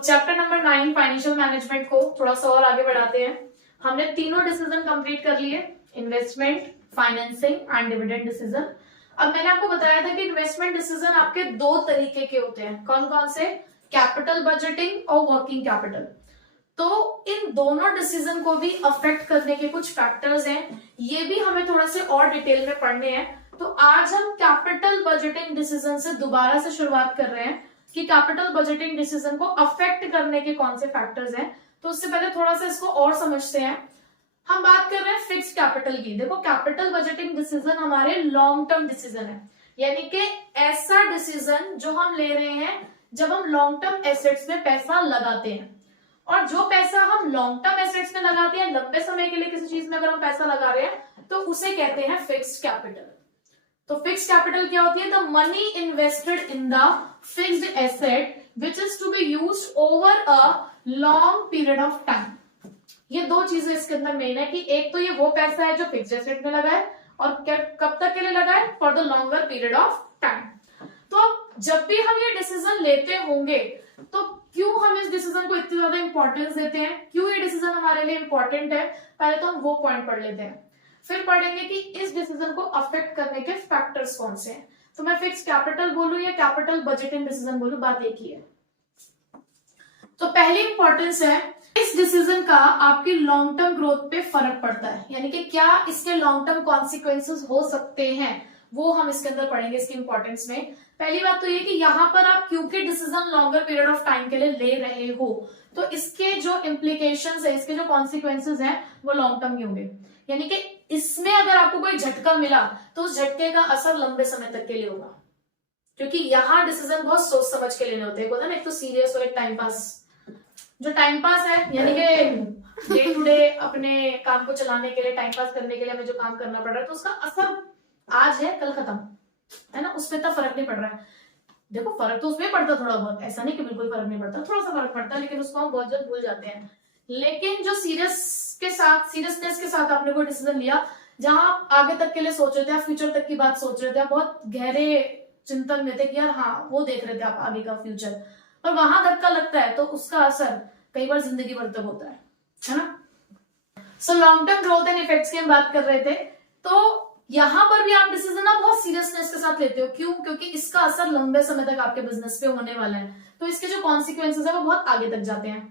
Chapter number 9 financial management को थोड़ा सा और आगे बढ़ाते हैं। हमने तीनों डिसीजन कंप्लीट कर लिए, investment, financing and dividend decision. अब मैंने आपको बताया था कि इन्वेस्टमेंट डिसीजन आपके दो तरीके के होते हैं, कौन कौन से, कैपिटल बजटिंग और वर्किंग कैपिटल। तो इन दोनों डिसीजन को भी अफेक्ट करने के कुछ फैक्टर्स हैं, ये भी हमें थोड़ा से और डिटेल में पढ़ने हैं। तो आज हम कैपिटल बजटिंग डिसीजन से दोबारा से शुरुआत कर रहे हैं कि कैपिटल बजटिंग डिसीजन को अफेक्ट करने के कौन से फैक्टर्स हैं। तो उससे पहले थोड़ा सा इसको और समझते हैं। हम बात कर रहे हैं फिक्स्ड कैपिटल की। देखो, कैपिटल बजटिंग डिसीजन हमारे लॉन्ग टर्म डिसीजन है, यानी कि ऐसा डिसीजन जो हम ले रहे हैं जब हम लॉन्ग टर्म एसेट्स में पैसा लगाते हैं। और जो पैसा हम लॉन्ग टर्म एसेट्स में लगाते हैं, लंबे समय के लिए किसी चीज में अगर हम पैसा लगा रहे हैं, तो उसे कहते हैं फिक्स्ड कैपिटल। तो फिक्स्ड कैपिटल क्या होती है? The money invested in the fixed asset which is to be used over a long period of time. ये दो चीजें इसके अंदर मेन है कि एक तो ये वो पैसा है जो फिक्स्ड एसेट में लगा है, और कब तक के लिए लगा है? For the longer period of time. तो अब जब भी हम ये डिसीजन लेते होंगे, तो क्यों हम इस डिसीजन को इतनी ज्यादा इंपॉर्टेंस देते हैं, क्यों ये डिसीजन हमारे लिए इंपॉर्टेंट है, पहले तो हम वो पॉइंट पढ़ लेते हैं। फिर पढ़ेंगे कि इस डिसीजन को अफेक्ट करने के फैक्टर्स कौन से हैं। तो मैं फिक्स्ड कैपिटल बोलूं या कैपिटल बजटिंग डिसीजन बोलूं, बात एक ही है। तो पहली इंपॉर्टेंस है, इस डिसीजन का आपकी लॉन्ग टर्म ग्रोथ पे फर्क पड़ता है, यानी कि क्या इसके लॉन्ग टर्म कॉन्सिक्वेंसेस हो सकते हैं, वो हम इसके अंदर पढ़ेंगे इसकी इंपॉर्टेंस में। पहली बात तो ये कि यहाँ पर आप क्योंकि decision longer period of time के लिए ले रहे हो, तो इसके जो इम्प्लीकेशंस है, इसके जो कॉन्सिक्वेंसेस हैं, वो लॉन्ग टर्म ही होंगे। यानी कि इसमें अगर आपको कोई झटका मिला तो उस झटके का असर लंबे समय तक के लिए होगा, क्योंकि यहाँ डिसीजन बहुत सोच समझ के लेने होते हैं। एक तो सीरियस और एक टाइम पास। जो टाइम पास है, यानी कि डे टू डे अपने काम को चलाने के लिए, टाइम पास करने के लिए हमें जो काम करना पड़ रहा है, तो उसका असर आज है कल खत्म है ना, उसमें इतना फर्क नहीं पड़ रहा है। देखो, फर्क तो उसमें पड़ता थोड़ा बहुत, ऐसा नहीं कि बिल्कुल फर्क नहीं पड़ता, थोड़ा सा फर्क पड़ता है, लेकिन उसको हम बहुत जल्द भूल जाते हैं। लेकिन जो सीरियसनेस के साथ आपने कोई डिसीजन लिया, जहां आप आगे तक के लिए सोच रहे थे, आप फ्यूचर तक की बात सोच रहे थे, आप बहुत गहरे चिंतन में थे कि यार हाँ, वो देख रहे थे आप आगे का फ्यूचर, पर वहां धक्का लगता है तो उसका असर कई बार जिंदगी भर तक होता है ना। So long term growth and effects की हम बात कर रहे थे। तो यहां पर भी आप डिसीजन ना बहुत सीरियसनेस के साथ लेते हो। क्यों? क्योंकि इसका असर लंबे समय तक आपके बिजनेस पे होने वाला है, तो इसके जो कॉन्सिक्वेंसेस है वो बहुत आगे तक जाते हैं।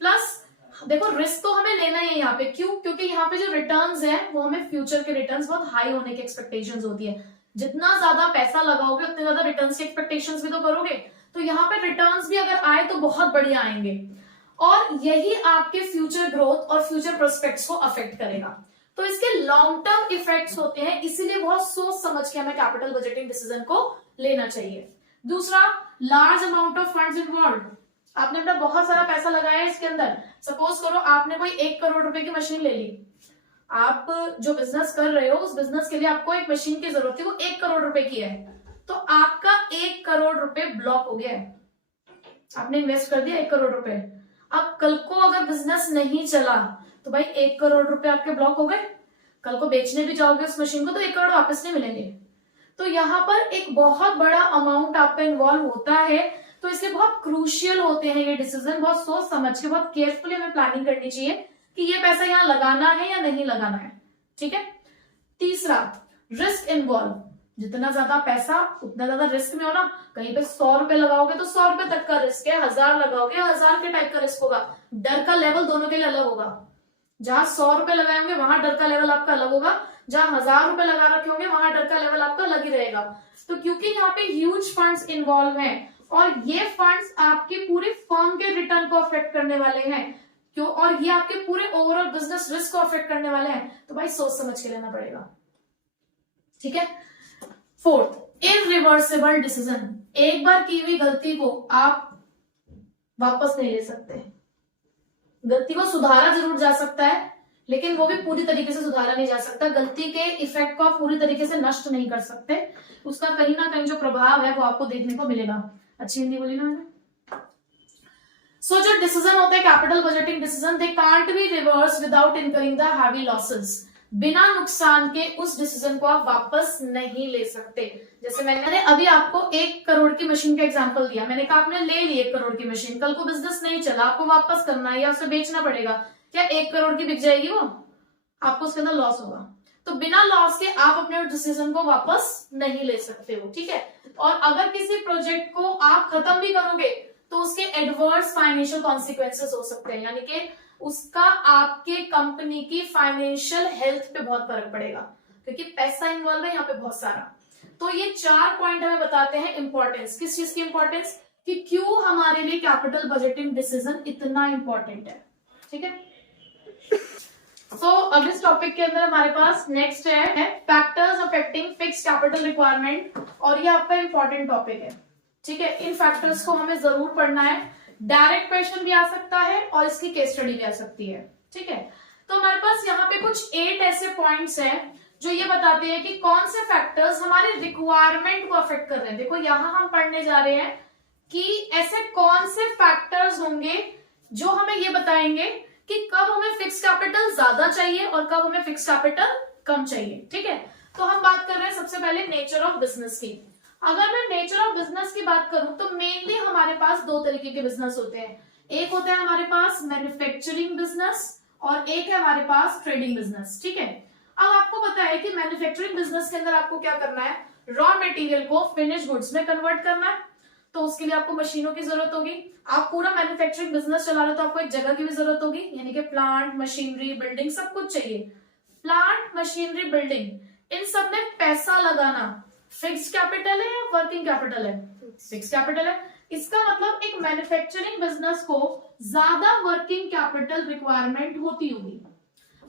प्लस देखो, रिस्क तो हमें लेना ही है यहाँ पे। क्यों? क्योंकि यहाँ पे जो रिटर्न्स है वो हमें फ्यूचर के रिटर्न्स बहुत हाई होने की एक्सपेक्टेशंस होती है। जितना ज्यादा पैसा लगाओगे उतने ज्यादा रिटर्न्स की एक्सपेक्टेशंस भी तो करोगे, तो यहाँ पे रिटर्न्स भी अगर आए तो बहुत बढ़िया आएंगे, और यही आपके फ्यूचर ग्रोथ और फ्यूचर प्रोस्पेक्ट्स को अफेक्ट करेगा। तो इसके लॉन्ग टर्म इफेक्ट्स होते हैं, इसीलिए बहुत सोच समझ के हमें कैपिटल बजटिंग डिसीजन को लेना चाहिए। दूसरा, large amount of funds involve. आपने अपना बहुत सारा पैसा लगाया है इसके अंदर। सपोज करो आपने कोई 1 करोड़ रुपए की मशीन ले ली। आप जो बिजनेस कर रहे हो, उस बिजनेस के लिए आपको एक मशीन की जरूरत थी, वो 1 करोड़ रुपए की है, तो आपका 1 करोड़ रुपए ब्लॉक हो गया है। आपने इन्वेस्ट कर दिया 1 करोड़ रुपए। अब कल को अगर बिजनेस नहीं चला तो भाई 1 करोड़ रुपए आपके ब्लॉक हो गए। कल को बेचने भी जाओगे उस मशीन को तो 1 करोड़ वापस नहीं मिलेंगे। तो यहाँ पर एक बहुत बड़ा अमाउंट आपका इन्वॉल्व होता है, तो इसलिए बहुत क्रूशियल होते हैं ये डिसीजन। बहुत सोच समझ के, बहुत केयरफुली हमें प्लानिंग करनी चाहिए कि ये पैसा यहाँ लगाना है या नहीं लगाना है। ठीक है। तीसरा, रिस्क इन्वॉल्व। जितना ज्यादा पैसा उतना ज्यादा रिस्क में हो ना। कहीं पे 100 रुपए लगाओगे तो 100 रुपए तक का रिस्क है, 1000 लगाओगे 1000 के टाइप का रिस्क होगा। डर का लेवल दोनों के लिए अलग होगा। जहां 100 रुपए लगाए होंगे वहां डर का लेवल आपका अलग होगा, जहां 1000 रुपए लगा रखे होंगे वहां डर का लेवल आपका अलग ही रहेगा। तो क्योंकि यहाँ पे ह्यूज फंड्स इन्वॉल्व हैं, और ये फंड्स आपकी पूरी फर्म के रिटर्न को अफेक्ट करने वाले हैं, क्यों, और ये आपके पूरे ओवरऑल बिजनेस रिस्क को अफेक्ट करने वाले हैं, तो भाई सोच समझ के लेना पड़ेगा। ठीक है। Fourth, irreversible decision. एक बार की हुई गलती को आप वापस नहीं ले सकते। गलती को सुधारा जरूर जा सकता है, लेकिन वो भी पूरी तरीके से सुधारा नहीं जा सकता। गलती के इफेक्ट को आप पूरी तरीके से नष्ट नहीं कर सकते। उसका कहीं ना कहीं जो प्रभाव है वो आपको देखने को मिलेगा। अच्छी हिंदी बोली ना मैंने। जो डिसीजन होते हैं capital budgeting decision, they can't be reverse without incurring the heavy losses. बिना नुकसान के उस डिसीजन को आप वापस नहीं ले सकते। जैसे मैंने अभी आपको 1 करोड़ की मशीन का एग्जांपल दिया, मैंने कहा आपने ले ली 1 करोड़ की मशीन, कल को बिजनेस नहीं चला, आपको वापस करना है या उसे बेचना पड़ेगा, क्या 1 करोड़ की बिक जाएगी वो? आपको उसके अंदर लॉस होगा। तो बिना लॉस के आप अपने डिसीजन को वापस नहीं ले सकते हो, ठीक है। और अगर किसी प्रोजेक्ट को आप खत्म भी करोगे तो उसके एडवर्स फाइनेंशियल कॉन्सिक्वेंसेस हो सकते हैं, यानी कि उसका आपके कंपनी की फाइनेंशियल हेल्थ पे बहुत फर्क पड़ेगा, क्योंकि पैसा इन्वॉल्व है यहाँ पे बहुत सारा। तो ये 4 पॉइंट हमें बताते हैं इंपॉर्टेंस, किस चीज की इंपॉर्टेंस, कि क्यों हमारे लिए कैपिटल बजटिंग डिसीजन इतना इंपॉर्टेंट है, ठीक है। तो अब इस टॉपिक के अंदर हमारे पास नेक्स्ट है factors affecting fixed capital requirement, और ये आपका इंपॉर्टेंट टॉपिक है, ठीक है। इन फैक्टर्स को हमें जरूर पढ़ना है, डायरेक्ट क्वेश्चन भी आ सकता है और इसकी केस स्टडी भी आ सकती है, ठीक है। तो हमारे पास यहाँ पे कुछ 8 ऐसे पॉइंट्स हैं जो ये बताते हैं कि कौन से फैक्टर्स हमारे रिक्वायरमेंट को अफेक्ट कर रहे हैं। देखो यहाँ हम पढ़ने जा रहे हैं कि ऐसे कौन से फैक्टर्स होंगे जो हमें ये बताएंगे कि कब हमें फिक्स कैपिटल ज्यादा चाहिए और कब हमें फिक्स कैपिटल कम चाहिए, ठीक है। तो हम बात कर रहे हैं सबसे पहले नेचर ऑफ बिजनेस की। अगर मैं नेचर ऑफ बिजनेस की बात करूं तो मेनली हमारे पास 2 तरीके के बिजनेस होते हैं, एक होता है हमारे पास मैन्युफैक्चरिंग बिजनेस और एक है हमारे पास ट्रेडिंग बिजनेस, ठीक है। अब आपको पता है कि मैन्युफैक्चरिंग बिजनेस के अंदर आपको क्या करना है, रॉ मटेरियल को फिनिश गुड्स में कन्वर्ट करना है, तो उसके लिए आपको मशीनों की जरूरत होगी। आप पूरा मैन्युफैक्चरिंग बिजनेस चला रहे हो तो आपको एक जगह की भी जरूरत होगी, यानी कि प्लांट, मशीनरी, बिल्डिंग सब कुछ चाहिए। प्लांट, मशीनरी, बिल्डिंग, इन सब में पैसा लगाना फिक्स्ड कैपिटल है या वर्किंग कैपिटल है? फिक्स्ड कैपिटल है। इसका मतलब एक मैन्युफैक्चरिंग बिजनेस को ज्यादा वर्किंग कैपिटल रिक्वायरमेंट होती होगी।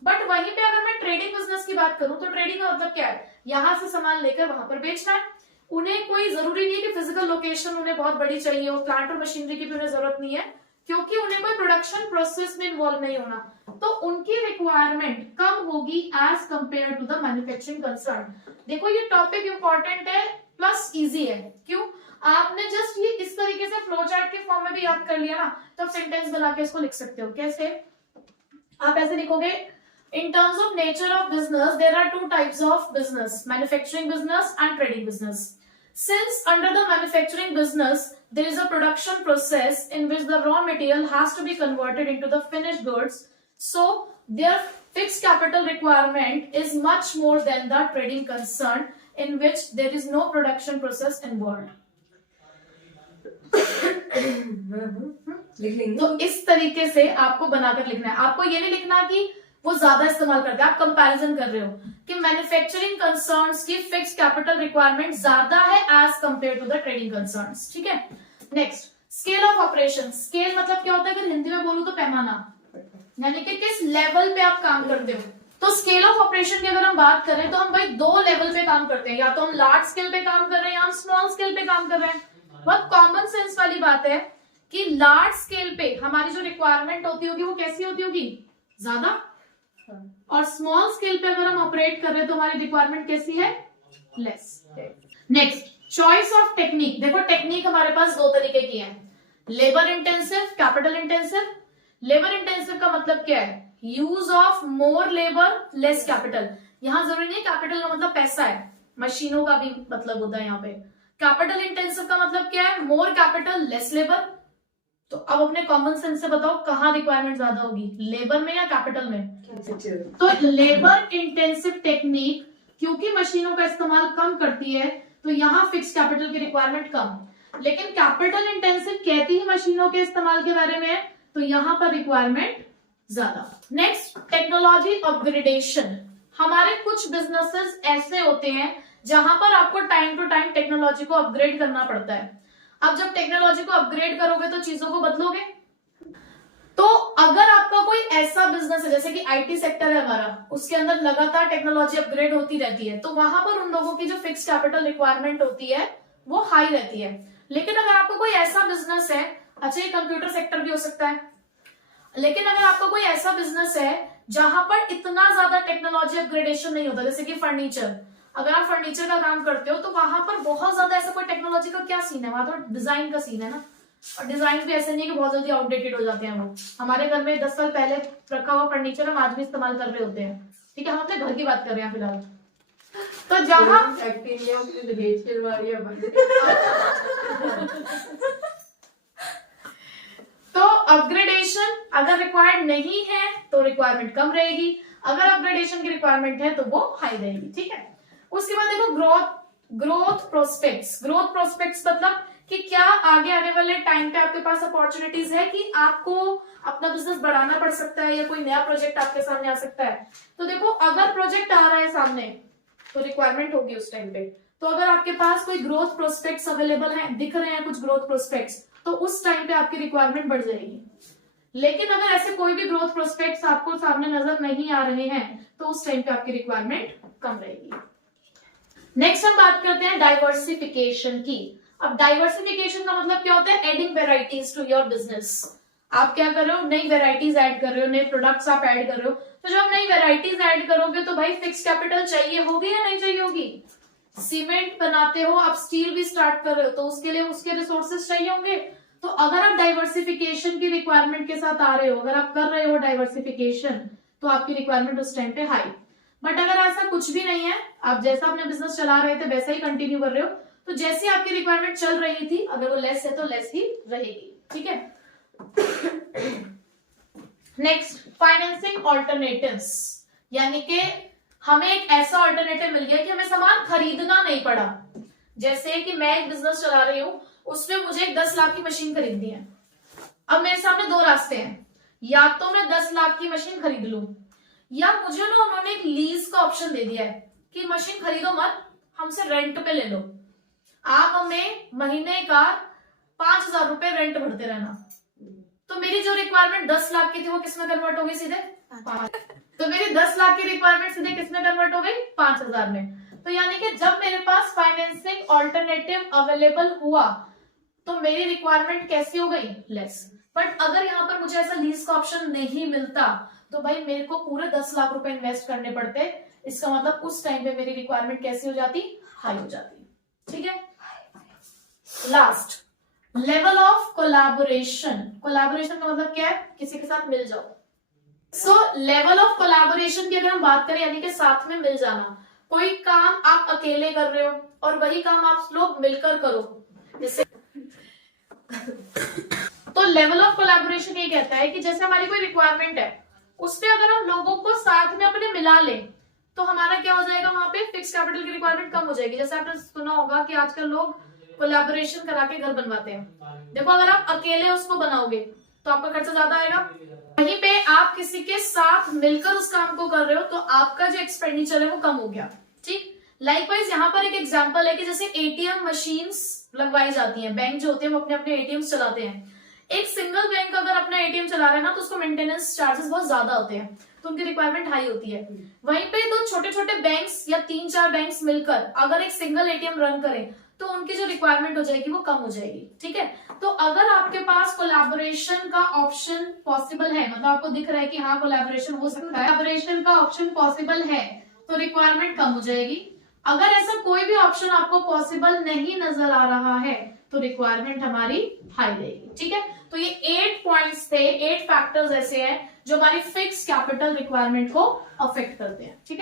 बट वहीं पे अगर मैं ट्रेडिंग बिजनेस की बात करूं तो ट्रेडिंग का मतलब क्या है, यहां से सामान लेकर वहां पर बेचना है। उन्हें कोई जरूरी नहीं है कि फिजिकल लोकेशन उन्हें बहुत बड़ी चाहिए हो, प्लांट और मशीनरी की भी उन्हें जरूरत नहीं है, क्योंकि उन्हें कोई प्रोडक्शन प्रोसेस में इन्वॉल्व नहीं होना, तो उनकी रिक्वायरमेंट कम होगी as compare to the manufacturing concern. देखो ये टॉपिक इंपॉर्टेंट है प्लस इजी है, क्यों? आपने जस्ट ये इस तरीके से फ्लो चार्ट के फॉर्म में भी याद कर लिया ना, तो आप सेंटेंस बना के इसको लिख सकते हो। कैसे? आप ऐसे लिखोगे, in terms of nature of business there are 2 types of business, manufacturing business and trading business. Since under the manufacturing business there is a production process in which the raw material has to be converted into the finished goods, so their fixed capital requirement is much more than the trading concern in which there is no production process involved. तो इस तरीके से आपको बनाकर लिखना है, आपको ये नहीं लिखना कि वो ज्यादा इस्तेमाल करते हैं, आप कंपैरिजन कर रहे हो कि मैन्युफैक्चरिंग कंसर्न्स की फिक्स्ड कैपिटल रिक्वायरमेंट ज्यादा है as compare to the trading concerns, ठीक है। Next, scale of operation. Scale मतलब क्या होता है, अगर हिंदी में बोलूं तो पैमाना, यानी कि किस लेवल पे आप काम करते हो। तो स्केल ऑफ ऑपरेशन की अगर हम बात करें तो हम भाई 2 लेवल पे काम करते हैं, या तो हम लार्ज स्केल पे काम कर रहे हैं या हम स्मॉल स्केल पे काम कर रहे हैं। बहुत कॉमन सेंस वाली बात है कि लार्ज स्केल पे हमारी जो रिक्वायरमेंट होती होगी वो कैसी होती होगी, ज्यादा, और स्मॉल स्केल पे अगर हम ऑपरेट कर रहे हैं तो हमारी रिक्वायरमेंट कैसी है, less. Next, choice of technique. देखो टेक्निक हमारे पास 2 तरीके की है, labour intensive, capital intensive. Labour intensive का मतलब क्या है, use of more labour less capital. यहां जरूरी नहीं कैपिटल का मतलब पैसा है, मशीनों का भी मतलब होता है यहाँ पे। कैपिटल इंटेंसिव का मतलब क्या है, मोर कैपिटल लेस लेबर। तो अब अपने कॉमन सेंस से बताओ कहाँ रिक्वायरमेंट ज्यादा होगी, लेबर में या कैपिटल में? तो लेबर इंटेंसिव टेक्निक क्योंकि मशीनों का इस्तेमाल कम करती है तो यहाँ फिक्स कैपिटल की रिक्वायरमेंट कम, लेकिन कैपिटल इंटेंसिव कहती है मशीनों के इस्तेमाल के बारे में, तो यहाँ पर रिक्वायरमेंट ज्यादा। Next, technology upgradation. हमारे कुछ बिजनेसेस ऐसे होते हैं जहां पर आपको टाइम टू टाइम टेक्नोलॉजी को अपग्रेड करना पड़ता है। अब जब टेक्नोलॉजी को अपग्रेड करोगे तो चीजों को बदलोगे। तो अगर आपका कोई ऐसा बिजनेस है जैसे कि आईटी सेक्टर है हमारा, उसके अंदर लगातार टेक्नोलॉजी अपग्रेड होती रहती है, तो वहां पर उन लोगों की जो फिक्स कैपिटल रिक्वायरमेंट होती है वो हाई रहती है। लेकिन अगर आपको कोई ऐसा बिजनेस है, अच्छा ये कंप्यूटर सेक्टर भी हो सकता है, लेकिन अगर आपका कोई ऐसा बिजनेस है जहां पर इतना ज्यादा टेक्नोलॉजी अपग्रेडेशन नहीं होता, जैसे कि फर्नीचर, अगर आप फर्नीचर का काम करते हो तो वहां पर बहुत ज्यादा ऐसा कोई टेक्नोलॉजी का क्या सीन है, वहां तो डिजाइन का सीन है ना, और डिजाइन भी ऐसे नहीं कि बहुत जल्दी आउटडेटेड हो जाते हैं। वो हमारे घर में 10 साल पहले रखा हुआ फर्नीचर हम आज भी इस्तेमाल कर रहे होते हैं, ठीक है, हम अपने घर की बात कर रहे हैं फिलहाल। तो जहां तो अपग्रेडेशन अगर रिक्वायर्ड नहीं है तो रिक्वायरमेंट कम रहेगी, अगर अपग्रेडेशन की रिक्वायरमेंट है तो वो हाई रहेगी। ठीक है, उसके बाद देखो ग्रोथ प्रोस्पेक्ट्स मतलब कि क्या आगे आने वाले टाइम पे आपके पास अपॉर्चुनिटीज है कि आपको अपना बिजनेस बढ़ाना पड़ सकता है या कोई नया प्रोजेक्ट आपके सामने आ सकता है। तो देखो अगर प्रोजेक्ट आ रहा है सामने तो रिक्वायरमेंट होगी उस टाइम पे। तो अगर आपके पास कोई ग्रोथ प्रोस्पेक्ट्स अवेलेबल है, दिख रहे हैं कुछ ग्रोथ प्रोस्पेक्ट्स, तो उस टाइम पे आपकी रिक्वायरमेंट बढ़ जाएगी। लेकिन अगर ऐसे कोई भी ग्रोथ प्रोस्पेक्ट्स आपको सामने नजर नहीं आ रहे हैं तो उस टाइम पे आपकी रिक्वायरमेंट कम रहेगी। नेक्स्ट हम बात करते हैं डाइवर्सिफिकेशन की। अब डाइवर्सिफिकेशन का मतलब क्या होता है? Adding varieties to your business. आप क्या कर रहे हो? नई वेराइटीज ऐड कर रहे हो, नए प्रोडक्ट्स आप ऐड कर रहे हो। तो जब नई वेराइटीज ऐड करोगे तो भाई फिक्स कैपिटल चाहिए होगी या नहीं चाहिए होगी? सीमेंट बनाते हो, आप स्टील भी स्टार्ट कर रहे हो तो उसके लिए उसके रिसोर्सेज चाहिए होंगे। तो अगर आप डाइवर्सिफिकेशन की रिक्वायरमेंट के साथ आ रहे हो, अगर आप कर रहे हो डाइवर्सिफिकेशन, तो आपकी रिक्वायरमेंट उस टाइम पे हाई। बट अगर ऐसा कुछ भी नहीं है, आप जैसा अपने बिजनेस चला रहे थे वैसा ही कंटिन्यू कर रहे हो, तो जैसी आपकी रिक्वायरमेंट चल रही थी, अगर वो लेस है तो लेस ही रहेगी। ठीक है। नेक्स्ट, फाइनेंसिंग ऑल्टरनेटिव्स, यानी कि हमें एक ऐसा ऑल्टरनेटिव मिल गया कि हमें सामान खरीदना नहीं पड़ा। जैसे कि मैं एक बिजनेस चला रही हूं, उसमें मुझे 10 लाख की मशीन खरीदनी है। अब मेरे सामने दो रास्ते हैं, या तो मैं 10 लाख की मशीन खरीद लूं, या मुझे ना उन्होंने एक लीज का ऑप्शन दे दिया है कि मशीन खरीदो मत, हमसे रेंट पे ले लो, आप हमें महीने का 5,000 रुपए रेंट भरते रहना। तो मेरी जो रिक्वायरमेंट 10 लाख की थी वो किसमें कन्वर्ट हो गई? सीधे 5। तो मेरी 10 लाख की रिक्वायरमेंट सीधे किसमें कन्वर्ट हो गई? 5,000 में। तो यानी कि जब मेरे पास फाइनेंसिंग ऑल्टरनेटिव अवेलेबल हुआ तो मेरी रिक्वायरमेंट कैसी हो गई? लेस। बट अगर यहाँ पर मुझे ऐसा लीज का ऑप्शन नहीं मिलता तो भाई मेरे को पूरे 10 लाख रुपए इन्वेस्ट करने पड़ते। इसका मतलब उस टाइम पे मेरी रिक्वायरमेंट कैसी हो जाती? हाई हो जाती। ठीक है। Last, level of collaboration. Collaboration का मतलब क्या है? किसी के साथ मिल जाओ। सो लेवल ऑफ कोलैबोरेशन की अगर हम बात करें, यानी कि साथ में मिल जाना। कोई काम आप अकेले कर रहे हो और वही काम आप लोग मिलकर करो, जैसे तो लेवल ऑफ कोलैबोरेशन ये कहता है कि जैसे हमारी कोई रिक्वायरमेंट है, उस पे अगर हम लोगों को साथ में अपने मिला लें तो हमारा क्या हो जाएगा? वहां पे फिक्स कैपिटल की रिक्वायरमेंट कम हो जाएगी। जैसे आपने सुना होगा कि आजकल लोग कोलैबोरेशन करा के घर बनवाते हैं। देखो अगर आप अकेले उसको बनाओगे तो आपका खर्चा ज्यादा आएगा, वहीं पे आप किसी के साथ मिलकर उस काम को कर रहे हो तो आपका जो एक्सपेंडिचर है वो कम हो गया। ठीक। लाइकवाइज यहाँ पर एक एग्जांपल है कि जैसे एटीएम मशीन्स लगवाई जाती हैं, बैंक जो होते हैं वो अपने अपने एटीएम चलाते हैं। एक सिंगल बैंक अगर अपना एटीएम चला रहा है ना तो उसको मेंटेनेंस चार्जेस बहुत ज्यादा होते हैं, तो उनकी रिक्वायरमेंट हाई होती है। वहीं पे दो छोटे छोटे बैंक्स या 3-4 बैंक्स मिलकर अगर एक सिंगल एटीएम रन करें तो उनकी जो रिक्वायरमेंट हो जाएगी वो कम हो जाएगी। ठीक है। तो अगर आपके पास कोलैबोरेशन का ऑप्शन पॉसिबल है, मतलब आपको दिख रहा है कि हाँ कोलैबोरेशन हो सकता है, कोलैबोरेशन का ऑप्शन पॉसिबल है, तो रिक्वायरमेंट कम हो जाएगी। अगर ऐसा कोई भी ऑप्शन आपको पॉसिबल नहीं नजर आ रहा है तो रिक्वायरमेंट हमारी हाई रहेगी। ठीक है। तो ये 8 पॉइंट्स थे, 8 फैक्टर्स ऐसे हैं जो हमारी फिक्स कैपिटल रिक्वायरमेंट को अफेक्ट करते हैं। ठीक है।